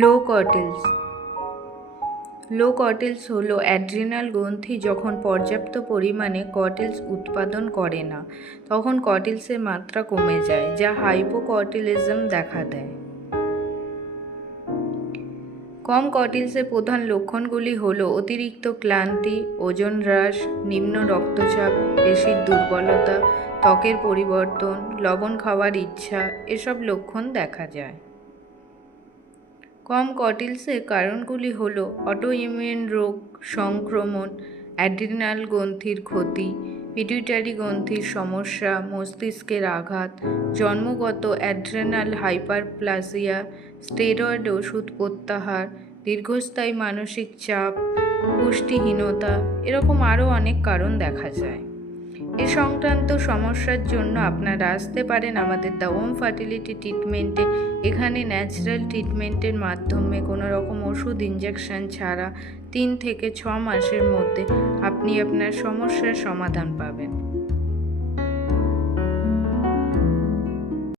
লো কর্টিলস। লো কর্টিলস হলো অ্যাড্রিনাল গ্রন্থি যখন পর্যাপ্ত পরিমাণে কর্টিলস উৎপাদন করে না, তখন কর্টিলসের মাত্রা কমে যায়, যা হাইপোকর্টিলিজম দেখা দেয়। কম কর্টিলসের প্রধান লক্ষণগুলি হল অতিরিক্ত ক্লান্তি, ওজন হ্রাস, নিম্ন রক্তচাপ, পেশির দুর্বলতা, ত্বকের পরিবর্তন, লবণ খাওয়ার ইচ্ছা এসব লক্ষণ দেখা যায়। কম কর্টিলসের কারণগুলি হল অটোইমিউন রোগ, সংক্রমণ, অ্যাড্রিনাল গ্রন্থির ক্ষতি, পিটুইটারি গ্রন্থির সমস্যা, মস্তিষ্কের আঘাত, জন্মগত অ্যাড্রেনাল হাইপারপ্লাসিয়া, স্টেরয়েড ওষুধ প্রত্যাহার, দীর্ঘস্থায়ী মানসিক চাপ, পুষ্টিহীনতা এরকম আরও অনেক কারণ দেখা যায়। এ সংক্রান্ত সমস্যার জন্য আপনারা আসতে পারেন আমাদের দ্য হোম ফার্টিলিটি ট্রিটমেন্টে। এখানে ন্যাচারাল ট্রিটমেন্টের মাধ্যমে কোনো রকম ওষুধ ইঞ্জেকশন ছাড়া 3 থেকে 6 মাসের মধ্যে আপনি আপনার সমস্যার সমাধান পাবেন।